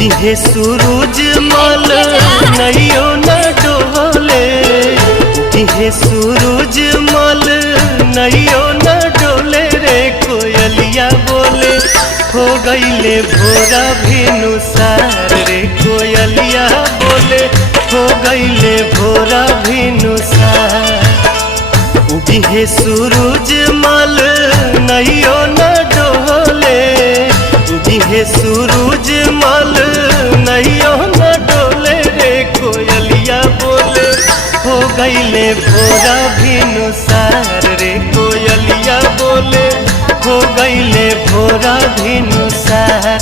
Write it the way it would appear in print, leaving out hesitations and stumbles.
उगिहे सूरज मल नैयो न डोले, उगिहे सूरज मल नैयो न डोले रे कोयलिया बोले हो गईले भोरा भिनुसार रे कोयलिया बोले हो गईले भोरा भिनुसार। उगिहे सूरज मल नैयो न डोले, उगिहे सूरज मल नैयो न डोले रे कोयलिया बोले हो गईले भोरा भिनुसार रे कोयलिया बोले हो गईले भोरा भिनुसार।